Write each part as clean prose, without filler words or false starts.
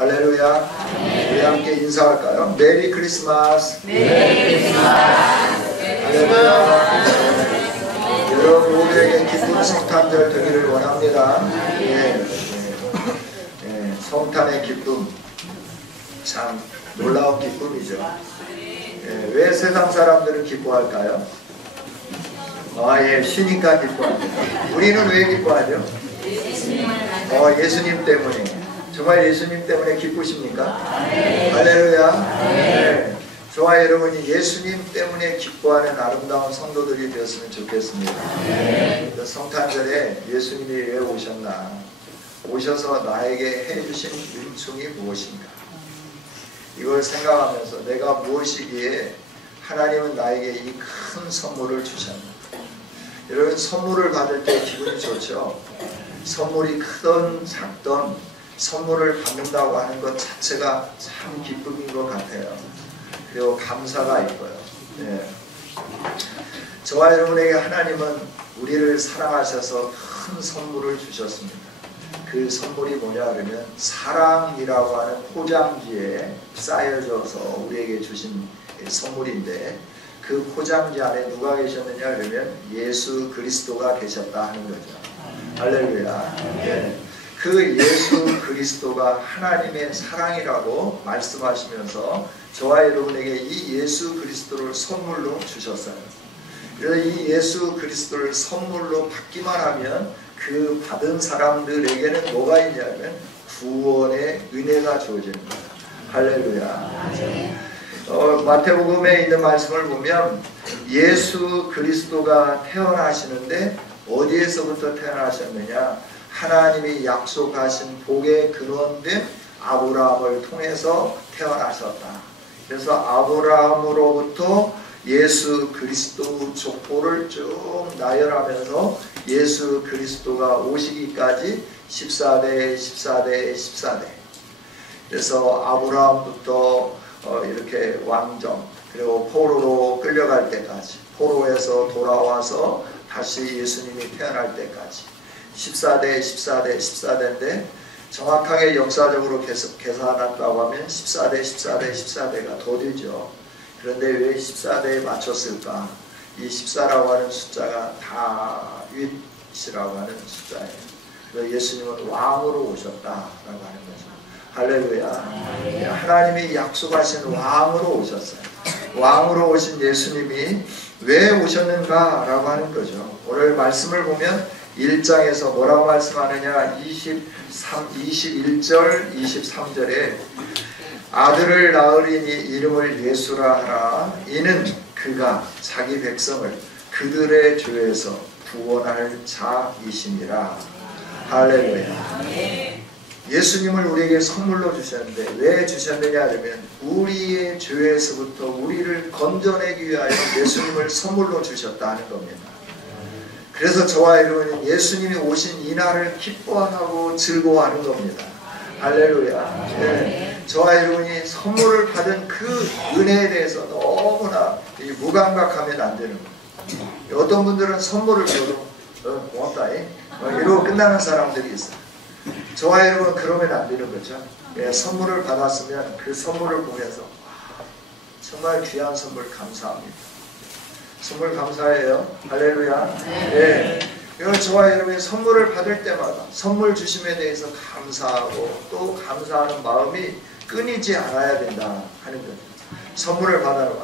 할렐루야. 우리 함께 인사할까요? 메리 크리스마스. 메리 크리스마스. 할렐루야. 여러분 모두에게 기쁜 성탄절 되기를 원합니다. 성탄의 기쁨 참 놀라운 기쁨이죠. 왜 세상 사람들은 기뻐할까요? 쉬니까 기뻐합니다. 우리는 왜 기뻐하죠? 예수님 때문에. 정말 예수님 때문에 기쁘십니까? 할렐루야. 저와 여러분이 예수님 때문에 기뻐하는 아름다운 성도들이 되었으면 좋겠습니다. 성탄절에 예수님이 왜 오셨나? 오셔서 나에게 해주신 은총이 무엇인가? 이걸 생각하면서 내가 무엇이기에 하나님은 나에게 이 큰 선물을 주셨나? 여러분 선물을 받을 때 기분이 좋죠? 선물이 크던 작던 선물을 받는다고 하는 것 자체가 참 기쁨인 것 같아요. 그리고 감사가 있고요. 저와 여러분에게 하나님은 우리를 사랑하셔서 큰 선물을 주셨습니다. 그 선물이 뭐냐 그러면 사랑이라고 하는 포장지에 쌓여져서 우리에게 주신 선물인데 그 포장지 안에 누가 계셨느냐 그러면 예수 그리스도가 계셨다 하는 거죠. 할렐루야. 그 예수 그리스도가 하나님의 사랑이라고 말씀하시면서 저와 여러분에게 이 예수 그리스도를 선물로 주셨어요. 그래서 이 예수 그리스도를 선물로 받기만 하면 그 받은 사람들에게는 뭐가 있냐면 구원의 은혜가 주어지는 거예요. 할렐루야. 마태복음에 있는 말씀을 보면 예수 그리스도가 태어나시는데 어디에서부터 태어나셨느냐? 하나님이 약속하신 복의 근원된 아브라함을 통해서 태어나셨다. 그래서 아브라함으로부터 예수 그리스도 족보를 쭉 나열하면서 예수 그리스도가 오시기까지 14대 14대 14대. 그래서 아브라함부터 이렇게 왕정, 그리고 포로로 끌려갈 때까지, 포로에서 돌아와서 다시 예수님이 태어날 때까지 14대 14대 14대인데 정확하게 역사적으로 계산한다고 하면 14대 14대 14대가 더 되죠. 그런데 왜 14대에 맞췄을까? 이 14라고 하는 숫자가 다윗이라고 하는 숫자예요. 그래서 예수님은 왕으로 오셨다라고 하는 거죠. 할렐루야. 하나님이 약속하신 왕으로 오셨어요. 왕으로 오신 예수님이 왜 오셨는가 라고 하는 거죠. 오늘 말씀을 보면 1장에서 뭐라고 말씀하느냐? 21절 23절에 아들을 낳으리니 이름을 예수라 하라. 이는 그가 자기 백성을 그들의 죄에서 구원할 자이시니라. 할렐루야. 예수님을 우리에게 선물로 주셨는데 왜 주셨느냐 하면 우리의 죄에서부터 우리를 건져내기 위하여 예수님을 선물로 주셨다 하는 겁니다. 그래서 저와 여러분은 예수님이 오신 이 날을 기뻐하고 즐거워하는 겁니다. 할렐루야. 저와 여러분이 선물을 받은 그 은혜에 대해서 너무나 무감각하면 안 되는 거예요. 어떤 분들은 선물을 줘도 고맙다 이러고 끝나는 사람들이 있어요. 저와 여러분 그러면 안 되는 거죠. 선물을 받았으면 그 선물을 보면서 정말 귀한 선물 감사합니다. 선물 감사해요. 할렐루야. 저와 여러분이 선물을 받을 때마다 선물 주심에 대해서 감사하고 또 감사하는 마음이 끊이지 않아야 된다 하는 거죠. 선물을 받아서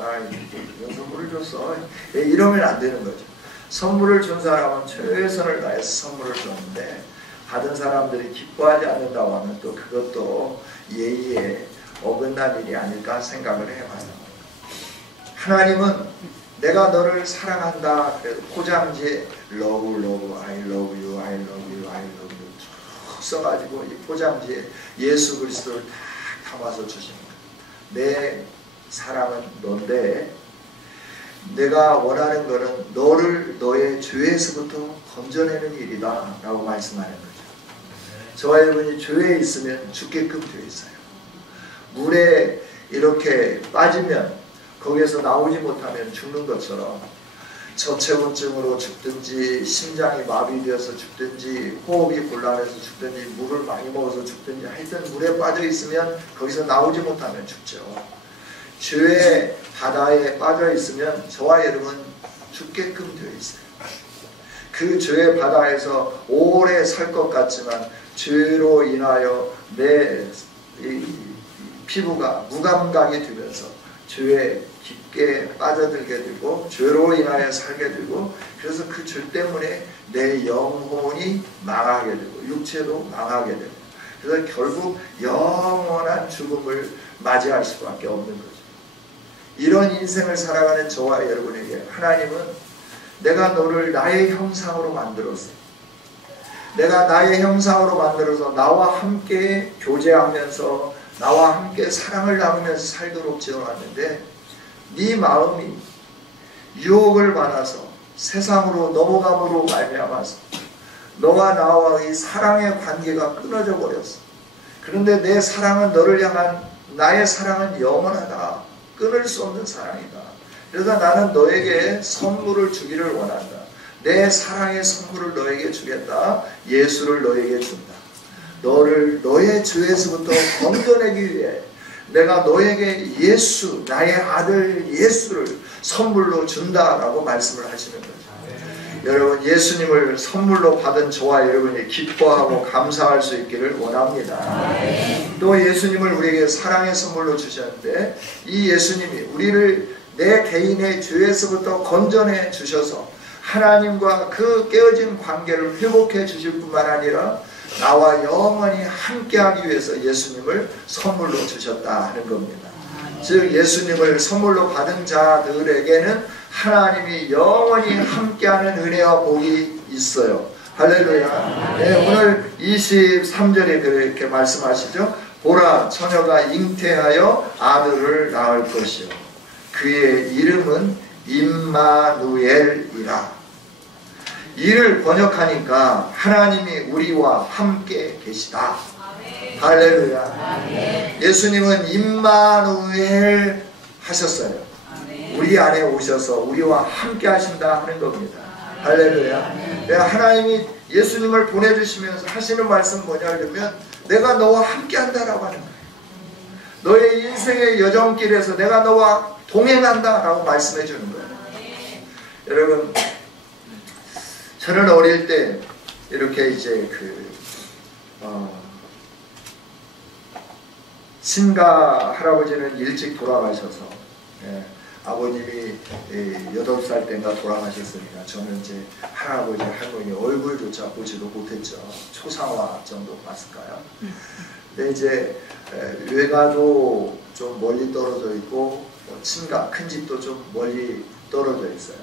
이런 선물을 줬어 이러면 안 되는 거죠. 선물을 준 사람은 최선을 다해서 선물을 줬는데 받은 사람들이 기뻐하지 않는다고 하면 또 그것도 예의에 어긋난 일이 아닐까 생각을 해봐요. 하나님은 내가 너를 사랑한다. 그래서 포장지에 love, love, I love you, I love you, I love you 쭉 써가지고 이 포장지에 예수 그리스도를 다 담아서 주십니다. 내 사랑은 넌데 내가 원하는 것은 너를 너의 죄에서부터 건져내는 일이다 라고 말씀하는 거죠. 저와 여러분이 죄에 있으면 죽게끔 되어 있어요. 물에 이렇게 빠지면 거기에서 나오지 못하면 죽는 것처럼 저체온증으로 죽든지 심장이 마비되어서 죽든지 호흡이 곤란해서 죽든지 물을 많이 먹어서 죽든지 하여튼 물에 빠져 있으면 거기서 나오지 못하면 죽죠. 죄의 바다에 빠져 있으면 저와 여러분 죽게끔 되어 있어요. 그 죄의 바다에서 오래 살 것 같지만 죄로 인하여 내 피부가 무감각이 되면서 죄에 깊게 빠져들게 되고 죄로 인하여 살게 되고 그래서 그 죄 때문에 내 영혼이 망하게 되고 육체도 망하게 되고 그래서 결국 영원한 죽음을 맞이할 수밖에 없는 거죠. 이런 인생을 살아가는 저와 여러분에게 하나님은 내가 너를 나의 형상으로 만들었어. 내가 나의 형상으로 만들어서 나와 함께 교제하면서 나와 함께 사랑을 나누면서 살도록 지어놨는데 네 마음이 유혹을 받아서 세상으로 넘어감으로 말미암아서 너와 나와의 사랑의 관계가 끊어져 버렸어. 그런데 내 사랑은 너를 향한 나의 사랑은 영원하다. 끊을 수 없는 사랑이다. 그래서 나는 너에게 선물을 주기를 원한다. 내 사랑의 선물을 너에게 주겠다. 예수를 너에게 준다. 너를 너의 죄에서부터 건져내기 위해 내가 너에게 예수, 나의 아들 예수를 선물로 준다라고 말씀을 하시는 거죠. 여러분 예수님을 선물로 받은 저와 여러분이 기뻐하고 감사할 수 있기를 원합니다. 또 예수님을 우리에게 사랑의 선물로 주셨는데 이 예수님이 우리를 내 개인의 죄에서부터 건져내 주셔서 하나님과 그 깨어진 관계를 회복해 주실 뿐만 아니라 나와 영원히 함께하기 위해서 예수님을 선물로 주셨다 하는 겁니다. 즉 예수님을 선물로 받은 자들에게는 하나님이 영원히 함께하는 은혜와 복이 있어요. 할렐루야. 네, 오늘 23절에 그렇게 말씀하시죠. 보라 처녀가 잉태하여 아들을 낳을 것이요 그의 이름은 임마누엘이라. 이를 번역하니까 하나님이 우리와 함께 계시다. 아멘. 할렐루야. 아멘. 예수님은 임마누엘 하셨어요. 아멘. 우리 안에 오셔서 우리와 함께 하신다 하는 겁니다. 할렐루야. 내가 하나님이 예수님을 보내주시면서 하시는 말씀 뭐냐 그러면 내가 너와 함께 한다라고 하는 거예요. 너의 인생의 여정길에서 내가 너와 동행한다 라고 말씀해 주는 거예요. 여러분 저는 어릴 때 이렇게 이제 친가 할아버지는 일찍 돌아가셔서 아버님이 8살 때인가 돌아가셨으니까 저는 이제 할아버지 할머니 얼굴조차 보지도 못했죠. 초상화 정도 봤을까요? 근데 이제 외가도 좀 멀리 떨어져 있고 친가 큰 집도 좀 멀리 떨어져 있어요.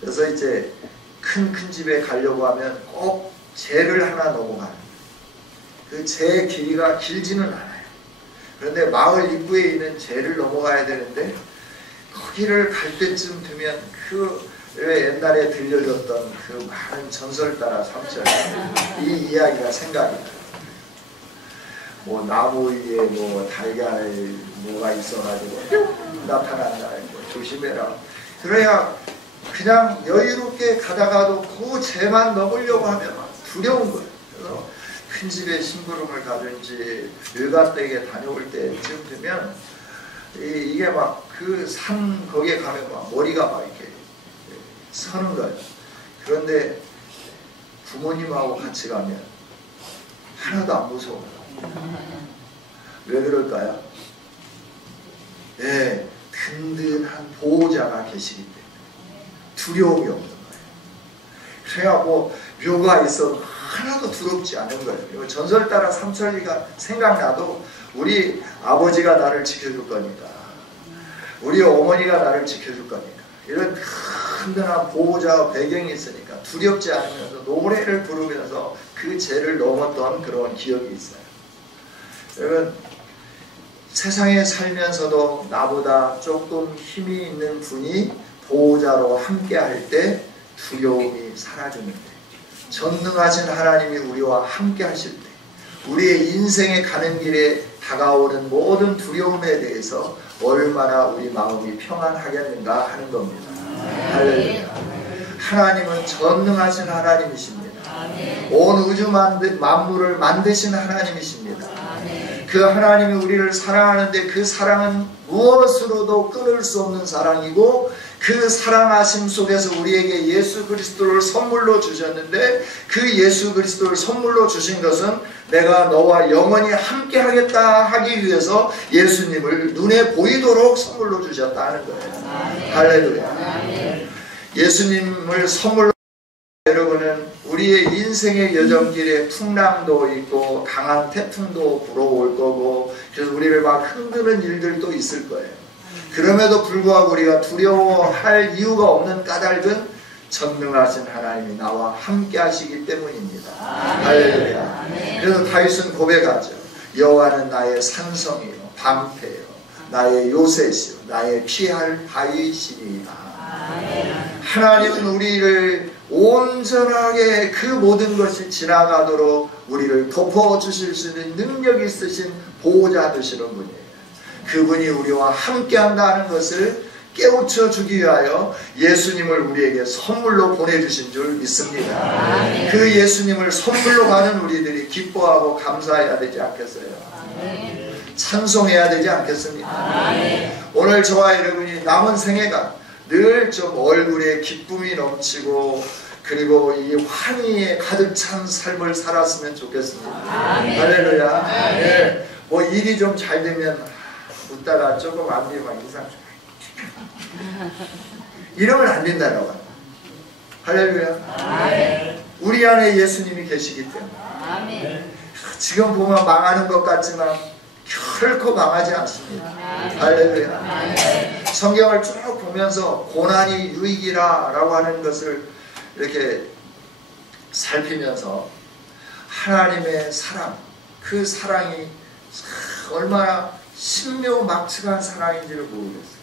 그래서 이제 큰 집에 가려고 하면 꼭 제를 하나 넘어가는 그 제 길이가 길지는 않아요. 그런데 마을 입구에 있는 제를 넘어가야 되는데 거기를 갈 때쯤 되면 그 옛날에 들려줬던 그 많은 전설 따라 삼철 이 이야기가 생각이 나요. 뭐 나무 위에 뭐 달걀 뭐가 있어가지고 나타난다. 조심해라. 그래야 그냥 여유롭게 가다가도 그 죄만 넘으려고 하면 두려운 거예요. 그래서 큰 집에 심부름을 가든지 외갓댁에 다녀올 때쯤 되면 이게 막 그 산 거기에 가면 막 머리가 막 이렇게 서는 거예요. 그런데 부모님하고 같이 가면 하나도 안 무서워요. 왜 그럴까요? 네, 든든한 보호자가 계시기 때문에 두려움이 없는 거예요. 그래갖고 묘가 있어도 하나도 두렵지 않은 거예요. 전설 따라 삼천리가 생각나도 우리 아버지가 나를 지켜줄 거니까 우리 어머니가 나를 지켜줄 거니까 이런 든든한 보호자 배경이 있으니까 두렵지 않으면서 노래를 부르면서 그 죄를 넘었던 그런 기억이 있어요. 여러분 세상에 살면서도 나보다 조금 힘이 있는 분이 보호자로 함께 할 때 두려움이 사라지는데 전능하신 하나님이 우리와 함께 하실 때 우리의 인생에 가는 길에 다가오는 모든 두려움에 대해서 얼마나 우리 마음이 평안하겠는가 하는 겁니다. 할렐루야. 하나님은 전능하신 하나님이십니다. 온 우주 만물을 만드신 하나님이십니다. 그 하나님이 우리를 사랑하는데 그 사랑은 무엇으로도 끊을 수 없는 사랑이고, 그 사랑하심 속에서 우리에게 예수 그리스도를 선물로 주셨는데, 그 예수 그리스도를 선물로 주신 것은 내가 너와 영원히 함께 하겠다 하기 위해서 예수님을 눈에 보이도록 선물로 주셨다 하는 거예요. 할렐루야. 예수님을 선물로, 여러분은 우리의 인생의 여정길에 풍랑도 있고 강한 태풍도 불어올 거고, 그래서 우리를 막 흔드는 일들도 있을 거예요. 그럼에도 불구하고 우리가 두려워할 이유가 없는 까닭은 전능하신 하나님이 나와 함께 하시기 때문입니다. 할렐루야. 그래서 다윗은 고백하죠. 여호와는 나의 산성이요 방패요 나의 요새시요 나의 피할 바위시니이다. 하나님은 우리를 온전하게 그 모든 것이 지나가도록 우리를 덮어주실 수 있는 능력이 있으신 보호자 되시는 분이에요. 그분이 우리와 함께한다는 것을 깨우쳐 주기 위하여 예수님을 우리에게 선물로 보내주신 줄 믿습니다. 그 예수님을 선물로 받은 우리들이 기뻐하고 감사해야 되지 않겠어요? 찬송해야 되지 않겠습니까? 오늘 저와 여러분이 남은 생애가 늘 좀 얼굴에 기쁨이 넘치고, 그리고 이 환희에 가득 찬 삶을 살았으면 좋겠습니다. 할렐루야. 네. 뭐 일이 좀 잘 되면 웃다가 조금 안 되면 인상 이러면 안 된다라고 합니다. 할렐루야. 우리 안에 예수님이 계시기 때문에 지금 보면 망하는 것 같지만 결코 망하지 않습니다. 할렐루야. 성경을 쭉 보면서 고난이 유익이라 라고 하는 것을 이렇게 살피면서 하나님의 사랑, 그 사랑이 얼마나 신묘막측한 사랑인지를 모르겠어요.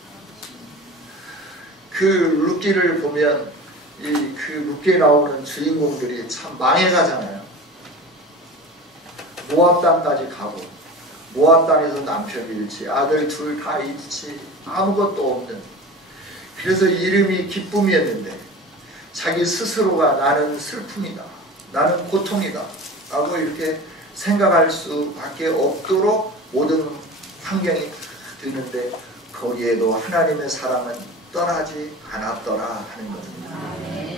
그 룻기를 보면 그 룻기에 나오는 주인공들이 참 망해가잖아요. 모압 땅까지 가고, 모압 땅에서 남편 잃지, 아들 둘 다 잃지, 아무것도 없는, 그래서 이름이 기쁨이었는데 자기 스스로가 나는 슬픔이다, 나는 고통이다 라고 이렇게 생각할 수밖에 없도록 모든 환경이 드는데, 거기에도 하나님의 사랑은 떠나지 않았더라 하는 겁니다.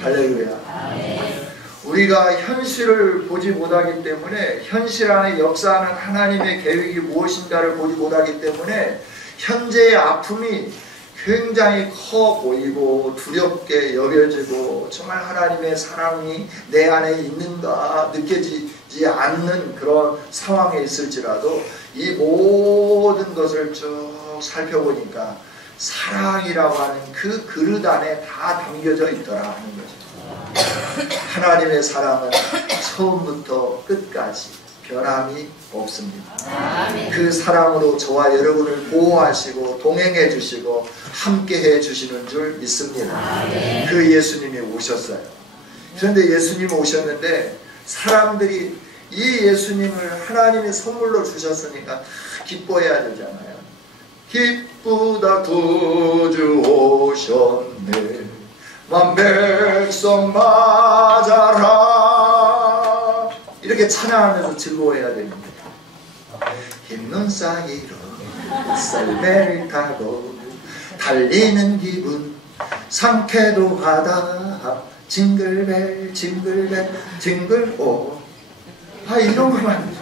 할렐루야. 우리가 현실을 보지 못하기 때문에, 현실 안에 역사하는 하나님의 계획이 무엇인가를 보지 못하기 때문에 현재의 아픔이 굉장히 커 보이고 두렵게 여겨지고, 정말 하나님의 사랑이 내 안에 있는가 느껴지지 않는 그런 상황에 있을지라도 이 모든 것을 쭉 살펴보니까 사랑이라고 하는 그 그릇 안에 다 담겨져 있더라 하는 거죠. 하나님의 사랑은 처음부터 끝까지 변함이 없습니다. 그 사랑으로 저와 여러분을 보호하시고 동행해 주시고 함께 해 주시는 줄 믿습니다. 그 예수님이 오셨어요. 그런데 예수님이 오셨는데 사람들이 이 예수님을 하나님의 선물로 주셨으니까 기뻐해야 되잖아요. 기쁘다 구주 오셨네, 만백성 맞아라, 이렇게 찬양하면서 즐거워해야 됩니다. 힘든 사이로 썰매를 타고 달리는 기분 상쾌도 하다, 징글벨 징글벨 징글오, 이런 것만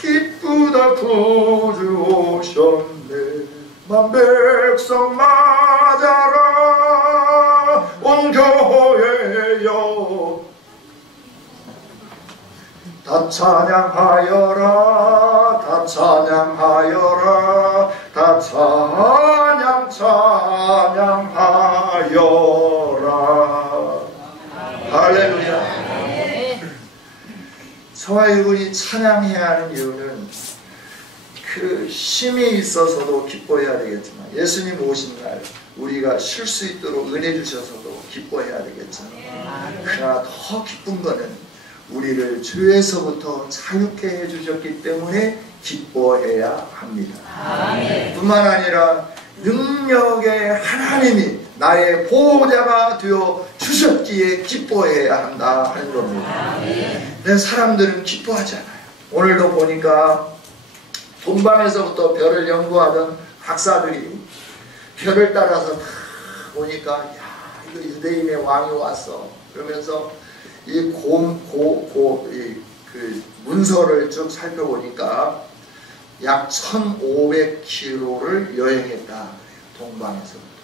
기쁘다 구주 오셨네, 만백성 맞아라, 온 교회여 다 찬양하여라, 다 찬양하여라, 다 찬양하여라. 할렐루야. 저와 여러분이 찬양해야 하는 이유는 그 힘이 있어서도 기뻐해야 되겠지만, 예수님 오신 날 우리가 쉴 수 있도록 은혜 주셔서도 기뻐해야 되겠지만, 그러나 더 기쁜 거는 우리를 죄에서부터 자유케 해주셨기 때문에 기뻐해야 합니다. 뿐만 아니라 능력의 하나님이 나의 보호자가 되어 주셨기에 기뻐해야 한다 하는 겁니다. 근데 사람들은 기뻐하지 않아요. 오늘도 보니까 동방에서부터 별을 연구하던 학사들이 별을 따라서 다 보니까 야, 이거 유대인의 왕이 왔어. 그러면서 이 그 문서를 쭉 살펴보니까 약 1500km를 여행했다. 동방에서부터.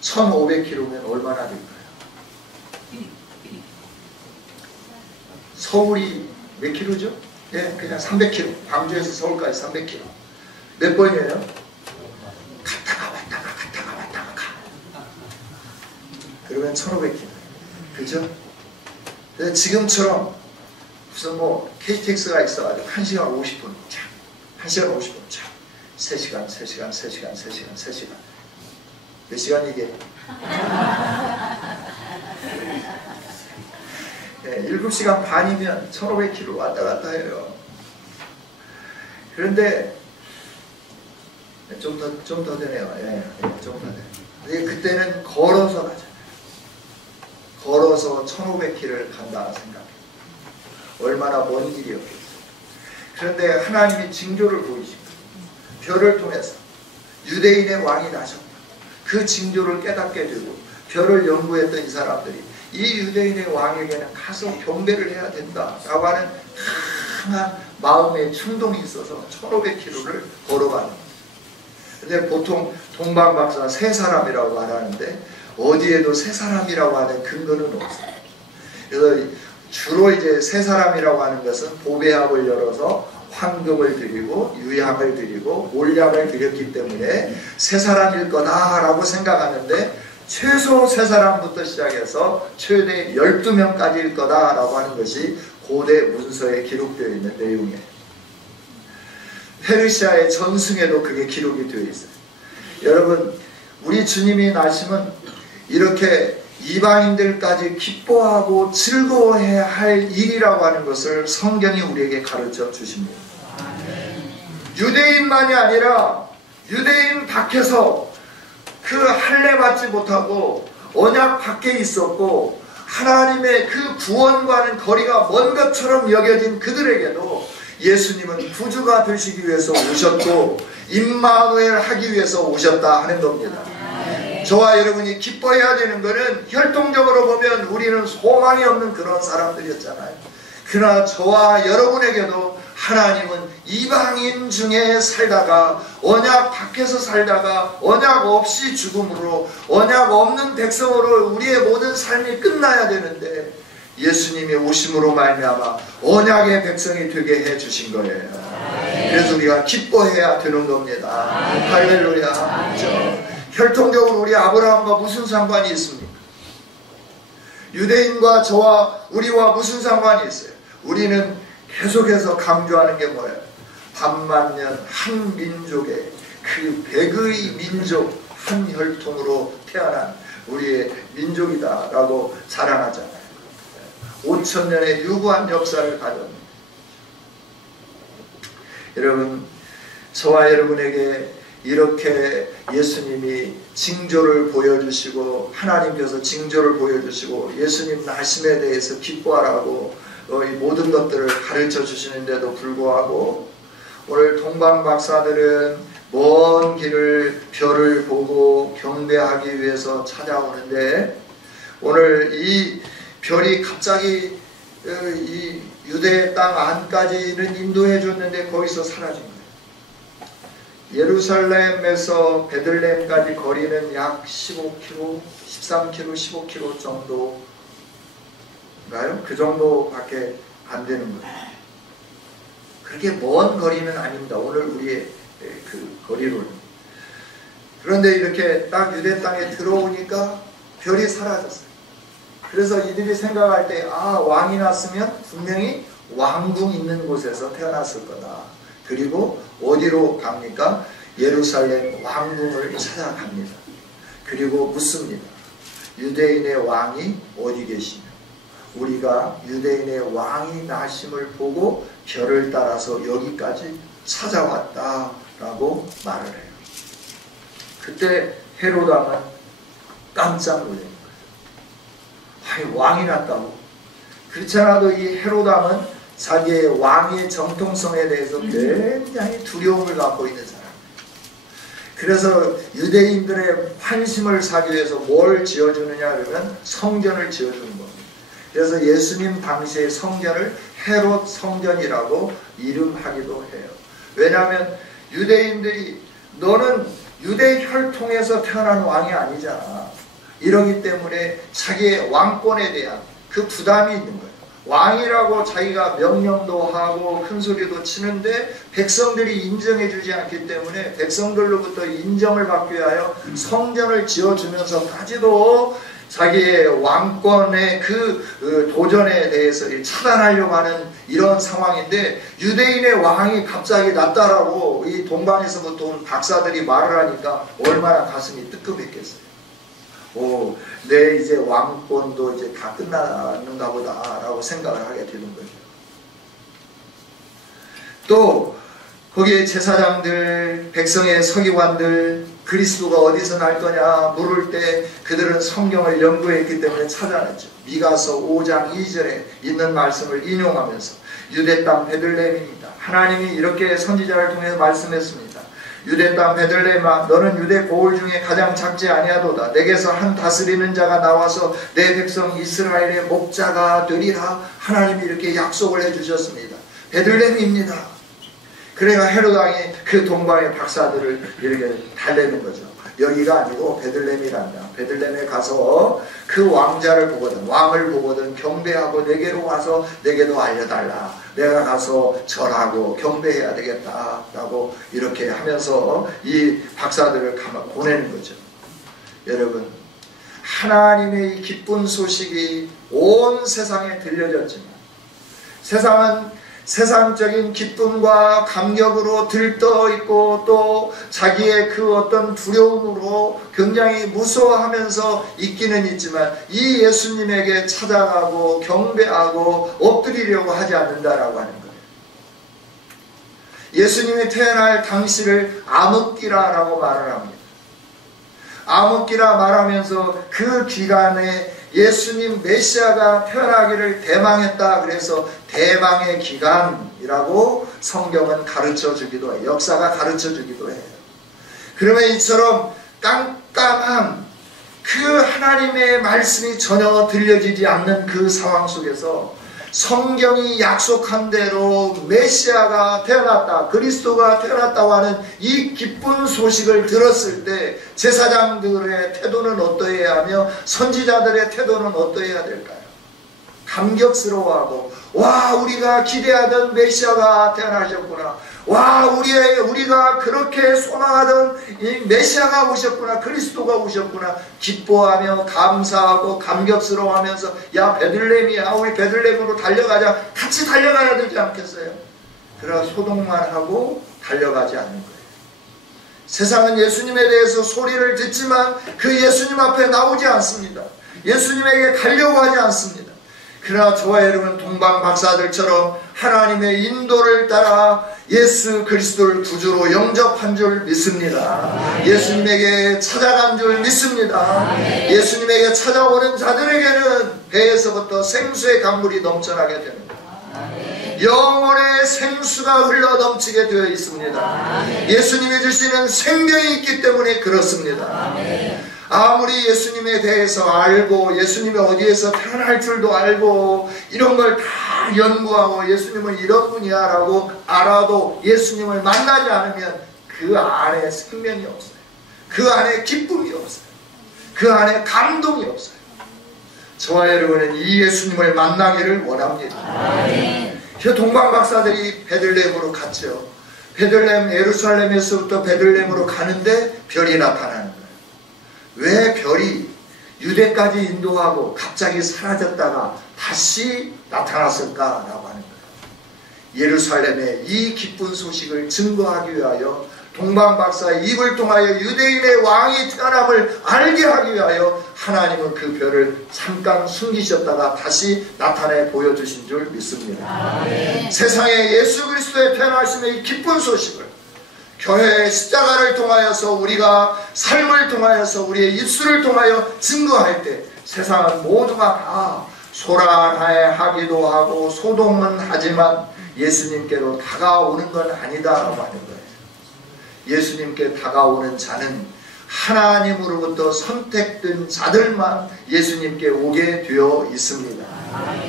1500km면 얼마나 될까요? 서울이 몇 킬로죠? 예, 그냥 300km. 광주에서 서울까지 300km. 몇 번이에요? 갔다가 왔다가 가. 그러면 1500km. 그죠? 지금처럼 무슨 뭐 KTX가 있어가지고 1시간 50분. 1시간 50분. 3시간. 몇 시간 이게? 네, 7시간 반이면 1500km 왔다 갔다 해요. 그런데 좀 더 되네요. 예, 좀 더 돼요. 그때는 걸어서 가잖아요. 걸어서 1500km를 간다 생각해요. 얼마나 먼 길이었겠어요. 그런데 하나님이 징조를 보이십니다. 별을 통해서 유대인의 왕이 나셨다. 그 징조를 깨닫게 되고 별을 연구했던 이 사람들이 이 유대인의 왕에게는 가서 경배를 해야 된다라고 하는 강한 마음의 충동이 있어서 1500km를 걸어가는 거예요. 근데 보통 동방박사 세 사람이라고 말하는데 어디에도 세 사람이라고 하는 근거는 없어요. 그래서 주로 이제 세 사람이라고 하는 것은 보배합을 열어서 황금을 드리고 유향을 드리고 몰약을 드렸기 때문에 세 사람일 거다라고 생각하는데 최소 세 사람부터 시작해서 최대 12명까지일 거다라고 하는 것이 고대 문서에 기록되어 있는 내용이에요. 페르시아의 전승에도 그게 기록이 되어 있어요. 여러분, 우리 주님이 나시면 이렇게 이방인들까지 기뻐하고 즐거워해야 할 일이라고 하는 것을 성경이 우리에게 가르쳐 주십니다. 유대인만이 아니라 유대인 밖에서 그 할례 받지 못하고 언약 밖에 있었고 하나님의 그 구원과는 거리가 먼 것처럼 여겨진 그들에게도 예수님은 구주가 되시기 위해서 오셨고 임마누엘 하기 위해서 오셨다 하는 겁니다. 저와 여러분이 기뻐해야 되는 것은 혈통적으로 보면 우리는 소망이 없는 그런 사람들이었잖아요. 그러나 저와 여러분에게도 하나님은 이방인 중에 살다가 언약 밖에서 살다가 언약 없이 죽음으로 언약 없는 백성으로 우리의 모든 삶이 끝나야 되는데 예수님의 오심으로 말미암아 언약의 백성이 되게 해주신 거예요. 그래서 우리가 기뻐해야 되는 겁니다. 할렐루야. 혈통적으로 우리 아브라함과 무슨 상관이 있습니까? 유대인과 저와 우리와 무슨 상관이 있어요? 우리는 계속해서 강조하는 게 뭐예요? 반만년 한 민족의 그 백의 민족 한 혈통으로 태어난 우리의 민족이다 라고 자랑하잖아요. 5000년의 유구한 역사를 가졌습니다. 여러분, 저와 여러분에게 이렇게 예수님이 징조를 보여주시고 하나님께서 징조를 보여주시고 예수님 나심에 대해서 기뻐하라고 이 모든 것들을 가르쳐 주시는데도 불구하고 오늘 동방박사들은 먼 길을 별을 보고 경배하기 위해서 찾아오는데 오늘 이 별이 갑자기 이 유대 땅 안까지는 인도해 줬는데 거기서 사라진 거예요. 예루살렘에서 베들레헴까지 거리는 약 15km, 13km, 15km 정도인가요? 그 정도밖에 안 되는 거예요. 그렇게 먼 거리는 아닙니다. 오늘 우리의 그 거리로는. 그런데 이렇게 딱 유대 땅에 들어오니까 별이 사라졌어요. 그래서 이들이 생각할 때 왕이 났으면 분명히 왕궁 있는 곳에서 태어났을 거다. 그리고 어디로 갑니까? 예루살렘 왕궁을 찾아갑니다. 그리고 묻습니다. 유대인의 왕이 어디 계시냐? 우리가 유대인의 왕이 나심을 보고 별을 따라서 여기까지 찾아왔다라고 말을 해요. 그때 헤롯 왕은 깜짝 놀란 거예요. 아니, 왕이 났다고? 그렇지 않아도 이 헤롯 왕은 자기의 왕의 정통성에 대해서 굉장히 두려움을 갖고 있는 사람. 그래서 유대인들의 환심을 사기 위해서 뭘 지어주느냐 그러면 성전을 지어주는 겁니다. 그래서 예수님 당시의 성전을 헤롯 성전이라고 이름하기도 해요. 왜냐하면 유대인들이 너는 유대 혈통에서 태어난 왕이 아니잖아. 이러기 때문에 자기의 왕권에 대한 그 부담이 있는 거예요. 왕이라고 자기가 명령도 하고 큰 소리도 치는데 백성들이 인정해 주지 않기 때문에 백성들로부터 인정을 받기 위하여 성전을 지어주면서까지도 자기의 왕권의 그 도전에 대해서 차단하려고 하는 이런 상황인데, 유대인의 왕이 갑자기 났다라고 이 동방에서부터 온 박사들이 말을 하니까 얼마나 가슴이 뜨끔했겠어요. 오, 내 이제 왕권도 이제 다 끝나는가 보다라고 생각을 하게 되는 거죠. 또 거기에 제사장들, 백성의 서기관들, 그리스도가 어디서 날 거냐 물을 때 그들은 성경을 연구했기 때문에 찾아냈죠. 미가서 5장 2절에 있는 말씀을 인용하면서 유대 땅 베들레헴입니다. 하나님이 이렇게 선지자를 통해서 말씀했습니다. 유대 땅 베들레헴아, 너는 유대 고을 중에 가장 작지 아니하도다. 내게서 한 다스리는 자가 나와서 내 백성 이스라엘의 목자가 되리라. 하나님이 이렇게 약속을 해주셨습니다. 베들레헴입니다. 그래가 헤롯 왕이 그 동방의 박사들을 이렇게 달래는 거죠. 여기가 아니고 베들레헴이란다. 베들레헴에 가서 그 왕자를 보거든, 왕을 보거든 경배하고 내게로 와서 내게도 알려달라. 내가 가서 절하고 경배해야 되겠다 라고 이렇게 하면서 이 박사들을 보내는 거죠. 여러분, 하나님의 이 기쁜 소식이 온 세상에 들려졌지만 세상은 세상적인 기쁨과 감격으로 들떠있고 또 자기의 그 어떤 두려움으로 굉장히 무서워하면서 있기는 있지만 이 예수님에게 찾아가고 경배하고 엎드리려고 하지 않는다라고 하는 거예요. 예수님이 태어날 당시를 암흑기라라고 말을 합니다. 암흑기라 말하면서 그 기간에 예수님 메시아가 태어나기를 대망했다. 그래서 대망의 기간이라고 성경은 가르쳐 주기도 해요. 역사가 가르쳐 주기도 해요. 그러면 이처럼 깜깜한 그 하나님의 말씀이 전혀 들려지지 않는 그 상황 속에서 성경이 약속한 대로 메시아가 태어났다, 그리스도가 태어났다고 하는 이 기쁜 소식을 들었을 때 제사장들의 태도는 어떠해야 하며 선지자들의 태도는 어떠해야 될까요? 감격스러워하고, 와, 우리가 기대하던 메시아가 태어나셨구나. 와, 우리가 그렇게 소망하던 이 메시아가 오셨구나, 그리스도가 오셨구나. 기뻐하며 감사하고 감격스러워하면서, 야, 베들레헴이야, 우리 베들레헴으로 달려가자. 같이 달려가야 되지 않겠어요? 그러나 소동만 하고 달려가지 않는 거예요. 세상은 예수님에 대해서 소리를 듣지만 그 예수님 앞에 나오지 않습니다. 예수님에게 가려고 하지 않습니다. 그러나 저와 여러분 동방 박사들처럼 하나님의 인도를 따라 예수 그리스도를 구주로 영접한 줄 믿습니다. 예수님에게 찾아간 줄 믿습니다. 예수님에게 찾아오는 자들에게는 배에서부터 생수의 강물이 넘쳐나게 됩니다. 영혼의 생수가 흘러 넘치게 되어 있습니다. 예수님이 주시는 생명이 있기 때문에 그렇습니다. 아무리 예수님에 대해서 알고 예수님이 어디에서 태어날 줄도 알고 이런 걸 다 연구하고 예수님은 이런 분이야 라고 알아도 예수님을 만나지 않으면 그 안에 생명이 없어요. 그 안에 기쁨이 없어요. 그 안에 감동이 없어요. 저와 여러분은 이 예수님을 만나기를 원합니다. 저 동방 박사들이 베들레헴으로 갔죠. 베들레헴, 예루살렘에서부터 베들레헴으로 가는데 별이 나타나는 거예요. 왜 별이 유대까지 인도하고 갑자기 사라졌다가 다시 나타났을까라고 하는 거예요. 예루살렘의 이 기쁜 소식을 증거하기 위하여 동방박사의 입을 통하여 유대인의 왕이 태어남을 알게 하기 위하여 하나님은 그 별을 잠깐 숨기셨다가 다시 나타내 보여주신 줄 믿습니다. 세상에 예수 그리스도의 태어나심의 이 기쁜 소식을 교회의 십자가를 통하여서 우리가 삶을 통하여서 우리의 입술을 통하여 증거할 때 세상은 모두가 다 소란하기도 하고 소동은 하지만 예수님께로 다가오는 건 아니다라고 하는 거예요. 예수님께 다가오는 자는 하나님으로부터 선택된 자들만 예수님께 오게 되어 있습니다.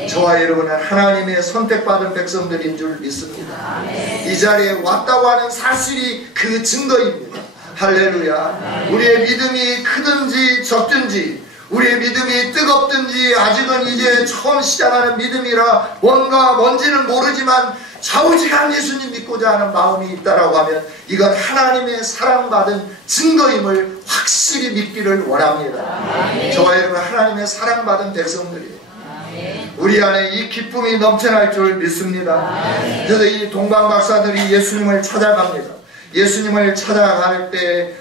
저와 여러분은 하나님의 선택받은 백성들인 줄 믿습니다. 이 자리에 왔다고 하는 사실이 그 증거입니다. 할렐루야. 우리의 믿음이 크든지 적든지, 우리의 믿음이 뜨겁든지, 아직은 이제 처음 시작하는 믿음이라 뭔지는 모르지만 좌우지간 예수님 믿고자 하는 마음이 있다라고 하면 이건 하나님의 사랑받은 증거임을 확실히 믿기를 원합니다. 저와 여러분 하나님의 사랑받은 백성들이에요. 우리 안에 이 기쁨이 넘쳐날 줄 믿습니다. 그래서 이 동방 박사들이 예수님을 찾아갑니다. 예수님을 찾아갈 때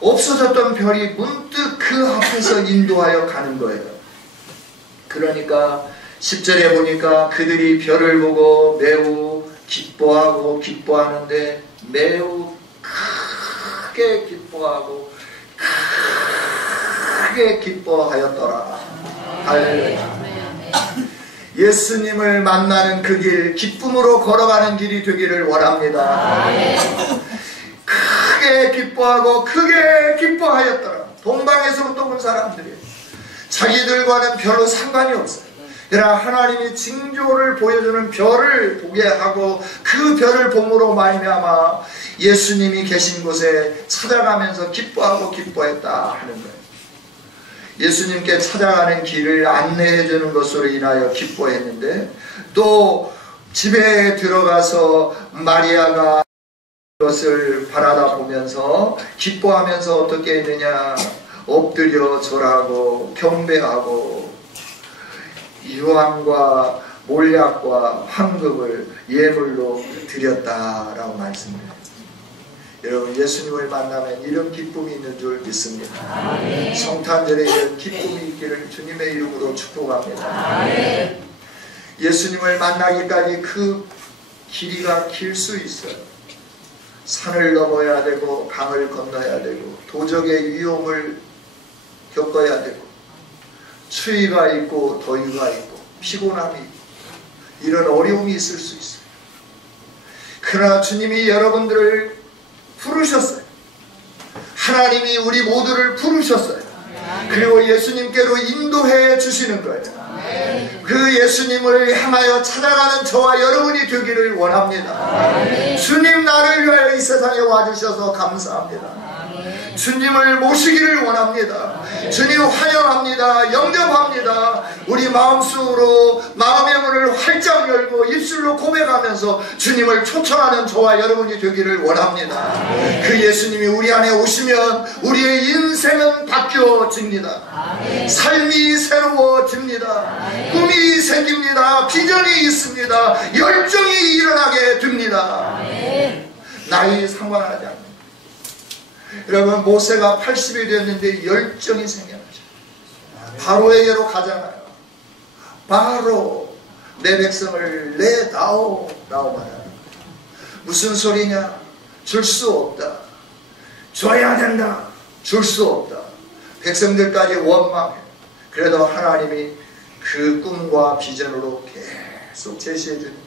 없어졌던 별이 문득 그 앞에서 인도하여 가는 거예요. 그러니까 10절에 보니까 그들이 별을 보고 매우 기뻐하고 기뻐하는데 매우 크게 기뻐하고 크게 기뻐하였더라. 할렐루야. 예수님을 만나는 그 길, 기쁨으로 걸어가는 길이 되기를 원합니다. 크게 기뻐하고 크게 기뻐하였더라. 동방에서부터 온 사람들이 자기들과는 별로 상관이 없어요. 그러나 하나님이 징조를 보여주는 별을 보게 하고 그 별을 봄으로 말미암아 예수님이 계신 곳에 찾아가면서 기뻐하고 기뻐했다 하는 거예요. 예수님께 찾아가는 길을 안내해 주는 것으로 인하여 기뻐했는데, 또 집에 들어가서 마리아가 것을 바라다 보면서 기뻐하면서 어떻게 했느냐, 엎드려 절하고 경배하고 유황과 몰약과 황금을 예물로 드렸다라고 말씀해요. 여러분, 예수님을 만나면 이런 기쁨이 있는 줄 믿습니다. 아멘. 성탄절에 이런 기쁨이 있기를 주님의 이름으로 축복합니다. 아멘. 예수님을 만나기까지 그 길이가 길 수 있어요. 산을 넘어야 되고 강을 건너야 되고 도적의 위험을 겪어야 되고 추위가 있고 더위가 있고 피곤함이 있고 이런 어려움이 있을 수 있어요. 그러나 주님이 여러분들을 부르셨어요. 하나님이 우리 모두를 부르셨어요. 그리고 예수님께로 인도해 주시는 거예요. 그 예수님을 향하여 찾아가는 저와 여러분이 되기를 원합니다. 주님, 나를 위하여 이 세상에 와주셔서 감사합니다. 주님을 모시기를 원합니다. 주님 환영합니다. 영접합니다. 우리 마음속으로 마음의 문을 활짝 열고 입술로 고백하면서 주님을 초청하는 저와 여러분이 되기를 원합니다. 그 예수님이 우리 안에 오시면 우리의 인생은 바뀌어집니다. 삶이 새로워집니다. 꿈이 생깁니다. 비전이 있습니다. 열정이 일어나게 됩니다. 나이 상관하지 않습니다. 여러분, 모세가 80이 되었는데 열정이 생겨나죠. 바로에게로 가잖아요. 바로 내 백성을 내다오 라고 말하는, 무슨 소리냐? 줄 수 없다. 줘야 된다. 줄 수 없다. 백성들까지 원망해. 그래도 하나님이 그 꿈과 비전으로 계속 제시해 주는 거예요.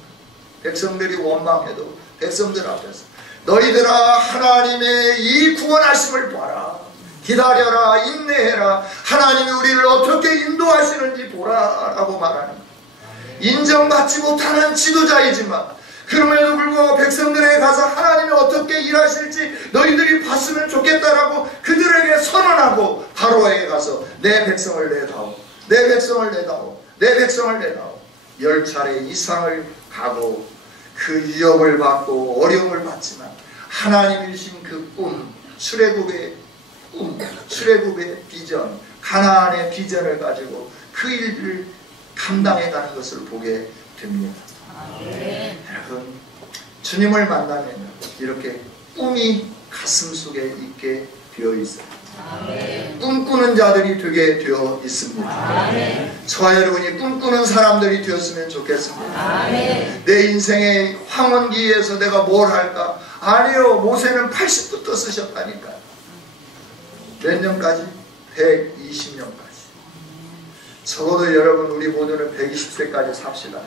백성들이 원망해도 백성들 앞에서 너희들아, 하나님의 이 구원하심을 봐라. 기다려라. 인내해라. 하나님이 우리를 어떻게 인도하시는지 보라 라고 말하는 거예요. 인정받지 못하는 지도자이지만 그럼에도 불구하고 백성들에게 가서 하나님이 어떻게 일하실지 너희들이 봤으면 좋겠다라고 그들에게 선언하고 바로에게 가서 내 백성을 내다오. 내 백성을 내다오. 내 백성을 내다오. 10차례 이상을 가고 그 위협을 받고 어려움을 받지만 하나님이 주신 그 꿈, 출애굽의 꿈, 출애굽의 비전, 가나안의 비전을 가지고 그 일을 감당해가는 것을 보게 됩니다. 여러분, 주님을 만나면 이렇게 꿈이 가슴 속에 있게 되어 있어요. 꿈꾸는 자들이 되게 되어 있습니다. 저와 여러분이 꿈꾸는 사람들이 되었으면 좋겠습니다. 내 인생의 황혼기에서 내가 뭘 할까? 아니요, 모세는 80부터 쓰셨다니까. 몇 년까지? 120년까지. 적어도 여러분 우리 모두는 120세까지 삽시다.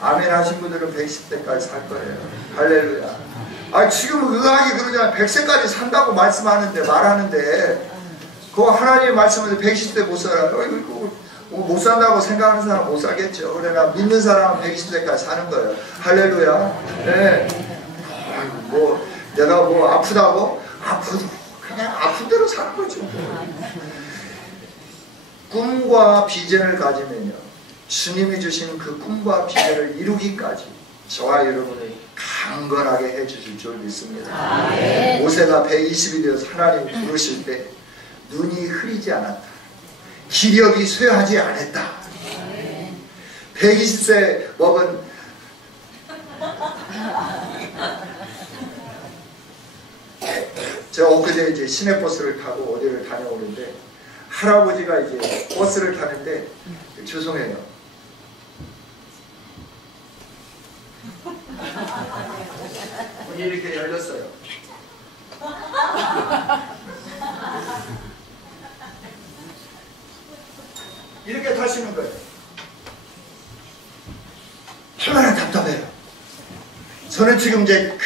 아멘 하신 분들은 110세까지 살 거예요. 할렐루야. 아, 지금 의학이 그러잖아요. 100세까지 산다고 말씀하는데, 말하는데, 그거 하나님의 말씀인데 120세 못 살아요. 못 산다고 생각하는 사람 못 살겠죠. 그러나 믿는 사람은 120세까지 사는 거예요. 할렐루야. 네. 뭐 내가 뭐 아프다고? 그냥 아픈 대로 사는 거죠. 꿈과 비전을 가지면요, 주님이 주신 그 꿈과 비전을 이루기까지 저와 여러분을 강건하게 해주실 줄 믿습니다. 모세가 120이 되어서 하나님 부르실 때 눈이 흐리지 않았다. 기력이 쇠하지 않았다. 120세 먹은 제가 엊그제 이제 시내버스를 타고 어디를 다녀오는데 할아버지가 이제 버스를 타는데, 죄송해요, 문이 이렇게 열렸어요. 이렇게 타시는 거예요. 얼마나 답답해요. 저는 지금 이제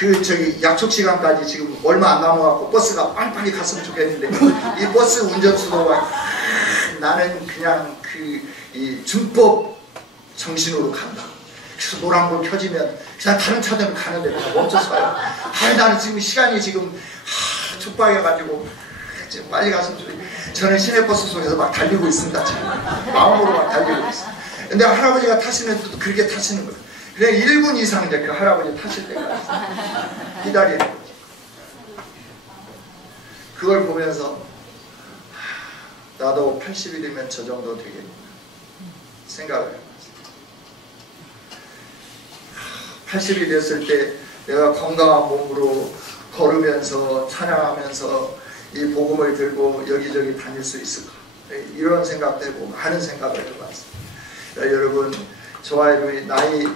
약속 시간까지 지금 얼마 안 남아갖고 버스가 빨리빨리 갔으면 좋겠는데, 이 버스 운전수도 나는 그냥 이 준법 정신으로 간다. 그래서 노란불 켜지면 그냥 다른 차들은 가는데 그냥 멈춰서요. 나는 지금 시간이 지금 촉박해가지고 지금 빨리 갔으면 좋겠는데, 저는 시내버스 속에서 막 달리고 있습니다. 지금 마음으로 막 달리고 있어요. 근데 할아버지가 타시는 데도 그렇게 타시는 거예요. 그냥 1분 이상 이제 그 할아버지 타실 때까지 기다리는 거죠. 그걸 보면서 나도 80이 되면 저 정도 되겠구나 생각을 해봤어요. 80이 됐을 때 내가 건강한 몸으로 걸으면서 찬양하면서 이 복음을 들고 여기저기 다닐 수 있을까, 이런 생각도 해보고 많은 생각을 해봤습니다. 여러분, 저와 여러분이 나이,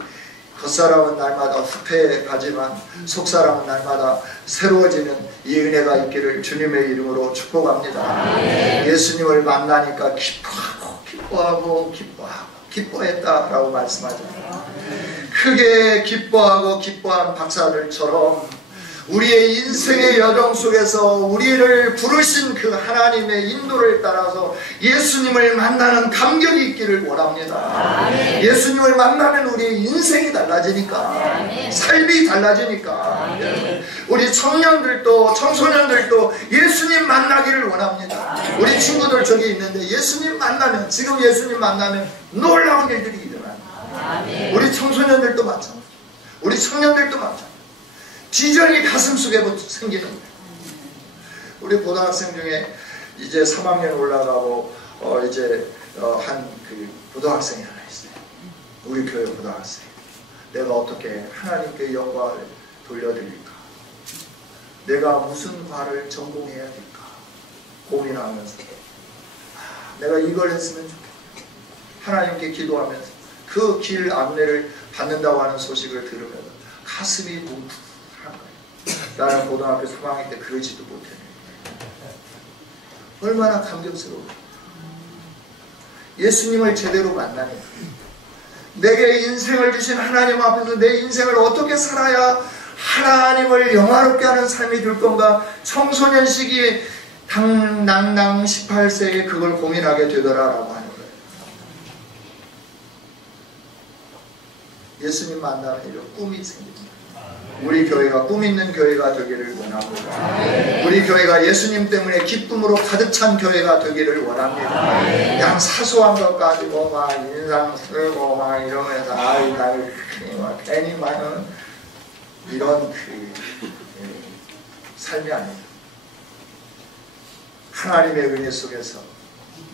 겉사람은 날마다 후퇴하지만 속사람은 날마다 새로워지는 이 은혜가 있기를 주님의 이름으로 축복합니다. 예수님을 만나니까 기뻐하고 기뻐했다라고 말씀하잖아요. 크게 기뻐하고 기뻐한 박사들처럼 우리의 인생의 여정 속에서 우리를 부르신 그 하나님의 인도를 따라서 예수님을 만나는 감격이 있기를 원합니다. 아멘. 예수님을 만나면 우리의 인생이 달라지니까, 아멘. 삶이 달라지니까, 아멘. 우리 청년들도 청소년들도 예수님 만나기를 원합니다. 아멘. 우리 친구들 저기 있는데 예수님 만나면, 지금 예수님 만나면 놀라운 일들이 일어납니다. 우리 청소년들도 마찬가지, 우리 청년들도 마찬가지. 비전이 가슴속에부터 생기는 거예요. 우리 고등학생 중에 이제 3학년 올라가고 한 그 고등학생이 하나 있어요. 우리 교회 고등학생. 내가 어떻게 하나님께 영광을 돌려드릴까? 내가 무슨 과를 전공해야 될까? 고민하면서 내가 이걸 했으면 좋겠다. 하나님께 기도하면서 그 길 안내를 받는다고 하는 소식을 들으면서 가슴이 뭉클. 나는 고등학교 3학년 때 그러지도 못했는데 얼마나 감격스러워. 예수님을 제대로 만나니까, 내게 인생을 주신 하나님 앞에서 내 인생을 어떻게 살아야 하나님을 영화롭게 하는 삶이 될 건가. 청소년 시기에 당낭낭 18세에 그걸 고민하게 되더라라고 하는 거예요. 예수님 만나면 이런 꿈이 생깁니다. 우리 교회가 꿈 있는 교회가 되기를 원합니다. 우리 교회가 예수님 때문에 기쁨으로 가득 찬 교회가 되기를 원합니다. 그냥 사소한 것 가지고 막 인상 쓰고 막 이러면서 나를 괜히 많은 이런 삶이 아닙니다. 하나님의 은혜 속에서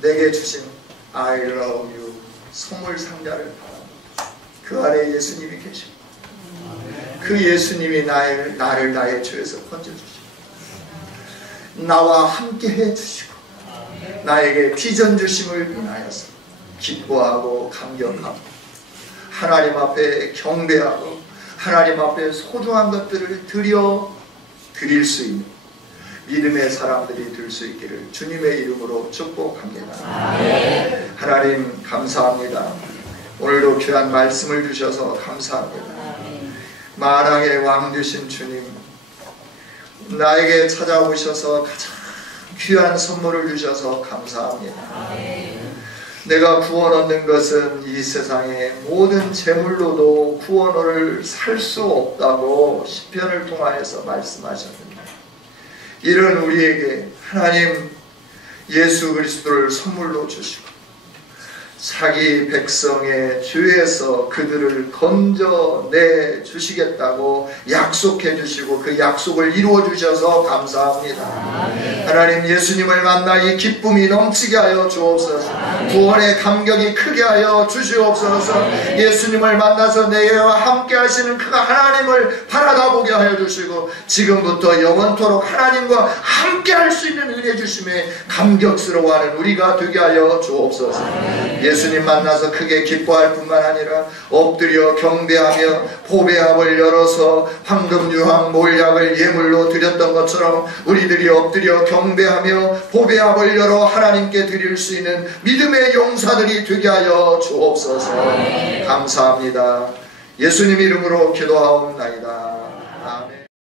내게 주신 I love you 선물 상자를 바랍니다. 그 안에 예수님이 계십니다. 그 예수님이 나를 나의 죄에서 건져주시고 나와 함께 해주시고 나에게 비전 주심을 인하여서 기뻐하고 감격하고 하나님 앞에 경배하고 하나님 앞에 소중한 것들을 드릴 수 있는 믿음의 사람들이 될 수 있기를 주님의 이름으로 축복합니다. 하나님 감사합니다. 오늘도 귀한 말씀을 주셔서 감사합니다. 만왕의 왕 되신 주님, 나에게 찾아오셔서 가장 귀한 선물을 주셔서 감사합니다. 내가 구원 얻는 것은 이 세상의 모든 재물로도 구원을 살 수 없다고 시편을 통하여서 말씀하셨습니다. 이런 우리에게 하나님 예수 그리스도를 선물로 주시고 자기 백성의 죄에서 그들을 건져내 주시겠다고 약속해 주시고 그 약속을 이루어 주셔서 감사합니다. 하나님 예수님을 만나 이 기쁨이 넘치게 하여 주옵소서. 구원의 감격이 크게 하여 주시옵소서. 예수님을 만나서 내와 함께 하시는 그 하나님을 바라다보게 하여 주시고 지금부터 영원토록 하나님과 함께 할 수 있는 은혜 주심에 감격스러워하는 우리가 되게 하여 주옵소서. 예수님 만나서 크게 기뻐할 뿐만 아니라 엎드려 경배하며 보배합을 열어서 황금 유황 몰약을 예물로 드렸던 것처럼 우리들이 엎드려 경배하며 보배합을 열어 하나님께 드릴 수 있는 믿음의 용사들이 되게 하여 주옵소서. 감사합니다. 예수님 이름으로 기도하옵나이다. 아멘.